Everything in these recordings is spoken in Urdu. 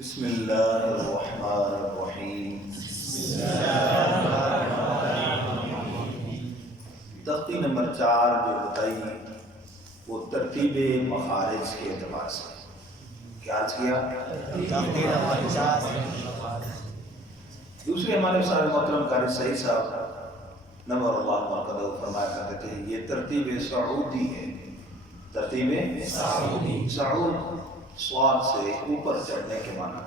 بسم اللہ الرحمن الرحیم۔ تختی نمبر 4 جو بتائی وہ ترتیب مخارج کے اعتبار سے کیا عرض کیا؟ تختی نمبر 4 دوسرے ہمارے صاحب محترم قاری سعید صاحب نور اللہ مرکزہ فرمایا کرتے تھے یہ ترتیب سعودی ہے، ترتیب سعود سواد سے اوپر چڑھنے کے معنی۔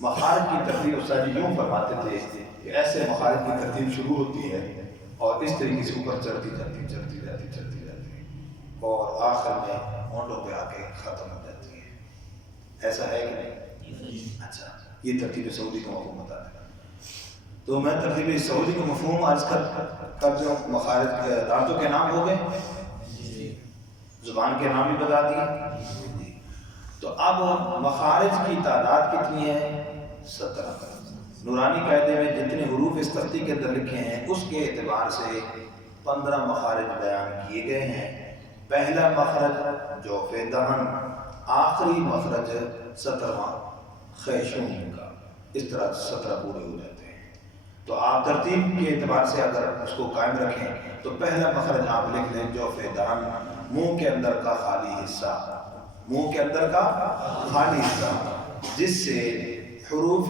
مخارج کی ترتیب استاد یوں فرماتے تھے کہ ایسے مخارج کی ترتیب شروع ہوتی ہے اور اس طریقے سے اوپر چڑھتی جاتی اور آخر میں ہونٹوں پہ آ کے ختم ہو جاتی ہے۔ ایسا ہے کہ نہیں؟ اچھا، یہ ترتیب سعودی کا مفہوم بتا دیں تو میں ترتیب سعودی کا مفہوم آج کل جو مخارج دانتوں کے نام ہو گئے، زبان کے نام بھی بتا دیے۔ تو اب مخارج کی تعداد کتنی ہے؟ 17۔ نورانی قاعدے میں جتنے حروف اس تختی کے اندر لکھے ہیں اس کے اعتبار سے 15 مخارج بیان کیے گئے ہیں۔ پہلا مخرج جوف دہن، آخری مخرج 17واں خیشوم کا، اس طرح 17 پورے ہو جاتے ہیں۔ تو آپ ترتیب کے اعتبار سے اگر اس کو قائم رکھیں تو پہلا مخرج آپ لکھ لیں جوف دہن، منہ کے اندر کا خالی حصہ، منہ کے اندر کا خالی حصہ جس سے حروف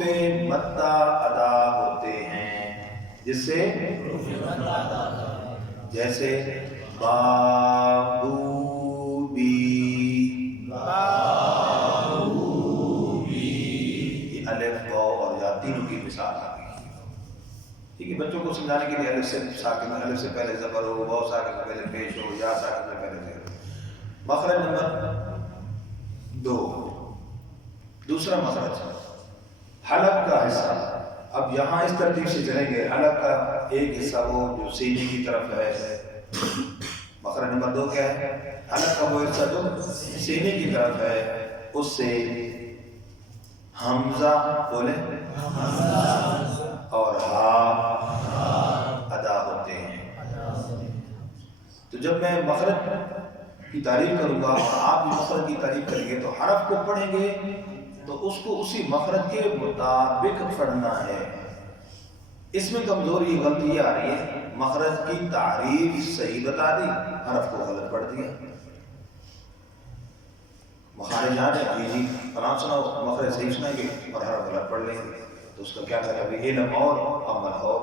مدہ ادا ہوتے ہیں، جس سے جیسے بابو بی، یہ الف با اور یا تینوں کی مثال آ گئی۔ ٹھیک ہے، بچوں کو سمجھانے کے لیے الف سے ساکن، الف سے پہلے زبر ہو، با ساکن سے پہلے پیش ہو، یا ساکن سے پہلے زیر۔ مخرج نمبر 2، دوسرا مخرج حلق کا حصہ۔ اب یہاں اس ترتیب سے چلیں گے، حلق کا ایک حصہ وہ جو سینے کی طرف ہے، مخرج نمبر 2 کیا ہے؟ حلق کا وہ حصہ جو سینے کی طرف ہے، اس سے حمزہ بولے اور ہا ادا ہوتے ہیں۔ تو جب میں مخرج کی تعریف کروں گا اور آپ بھی مخرج کی تعریف کریں گے تو حرف کو پڑھیں گے تو اس کو اسی مخرج کے مطابق پڑھنا ہے۔ اس میں کمزوری غلطی یہ آ رہی ہے، مخرج کی تعریف صحیح بتا دی، حرف کو غلط پڑھ دیا۔ مخارج یاد ہے جی فلاں سناؤ، مخرج صحیح سنائیں گے اور حرف غلط پڑھ لیں گے تو اس کا کیا کرے گا؟ علم اور عمل ہو،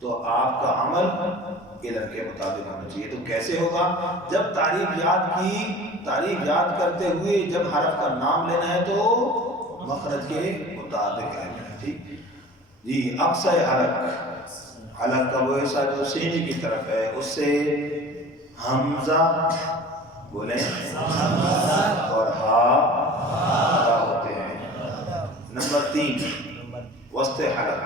تو آپ کا عمل علم کے مطابق ہونا چاہیے۔ تو کیسے ہوگا؟ جب تعریف یاد کی، تعریف یاد کرتے ہوئے جب حرف کا نام لینا ہے تو مخرج کے مطابق رہنا ہے۔ ٹھیک جی، اقصی حلق، حلق کا وہ حصہ جو سینے کی طرف ہے، اس سے حمزہ بولیں اور ہا ادا ہوتے ہیں۔ نمبر 3 وسط حلق،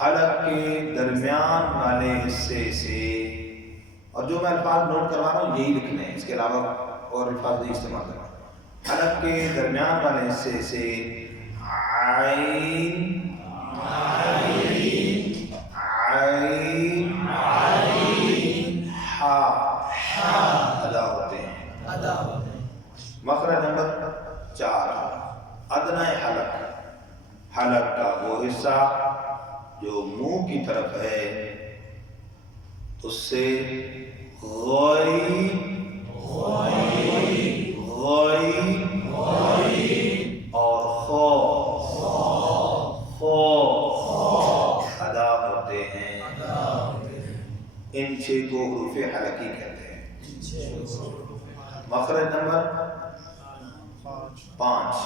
حلق کے درمیان والے حصے سے، اور جو میں الفاظ نوٹ کروا رہا ہوں یہی لکھنے ہیں، اس کے علاوہ اور الفاظ نہیں استعمال کرنا۔ حلق کے درمیان والے حصے سے عین ہا ادا ہوتے ہیں۔ مخرج نمبر 4 ادنی حلق، حلق کا وہ حصہ جو منہ کی طرف ہے، اس سے غئی اور خو ادا ہوتے ہیں۔ ان 6 کو حروف حلقی کہتے ہیں۔ مخرج نمبر 5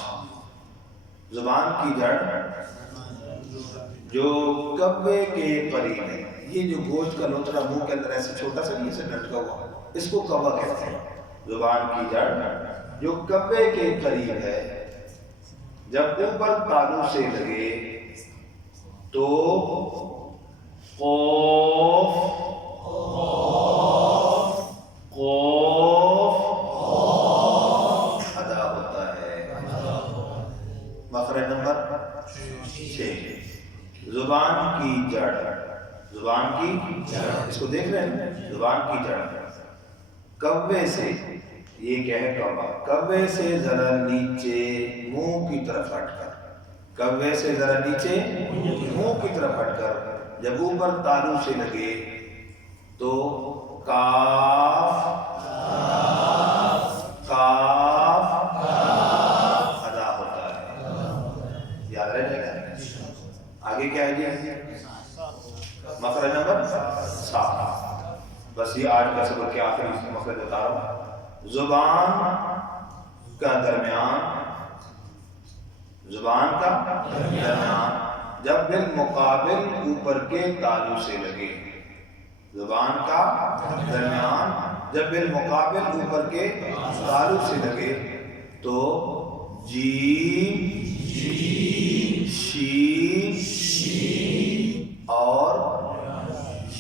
زبان کی جڑ جو کبے کے قریب ہے، یہ جو گوشت کا لوتڑا منہ کے اندر ایسے چھوٹا سا نہیں ایسے لٹکا ہوا، اس کو کبا کہتے ہیں۔ زبان کی جڑ جو کبے کے قریب ہے، جب اوپر تالو سے لگے تو قوف ادا ہوتا ہے۔ مخرج نمبر 6 زبان کی جڑ، زبان کی جڑ، اس کو دیکھ رہے ہیں، زبان کی جڑ کوے سے، یہ کیا ہے کوا، کوے سے ذرا نیچے منہ کی طرف ہٹ کر، کوے سے ذرا نیچے منہ کی طرف ہٹ کر جب اوپر تالو سے لگے تو کاف کاف ادا ہوتا ہے، یاد رہ جائے گا۔ آگے کیا ہے جی؟ مخرج نمبر 7۔ بس یہ آج کا سبق کے آخری مخرج بتا رہا ہوں۔ زبان کا درمیان، زبان کا درمیان جب بالمقابل اوپر کے تالو سے لگے، زبان کا درمیان جب بالمقابل اوپر کے تالو سے لگے تو جیم شین اور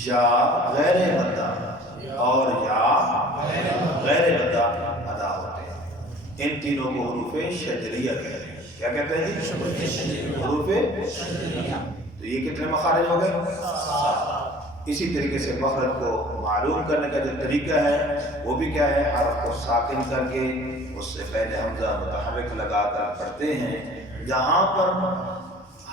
یا غیر مدہ اور یا غیر مدہ ادا ہوتے ہیں۔ ان تینوں کو حروف شجریہ کہتے ہیں۔ کیا کہتے ہیں جی؟ حروف شجریہ۔ تو یہ کتنے مخارج ہو گئے؟ 7۔ اسی طریقے سے مخرج کو معلوم کرنے کا جو طریقہ ہے وہ بھی کیا ہے؟ حرف کو ساکن کر کے اس سے پہلے حمزہ متحرک لگا کر پڑھتے ہیں، جہاں پر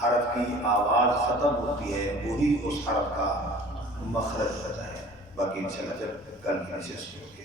حرف کی آواز ختم ہوتی ہے وہی اس حرف کا مخرج ہوتا ہے۔ باقی انشاءاللہ پھر کل کی نشست ہوگی۔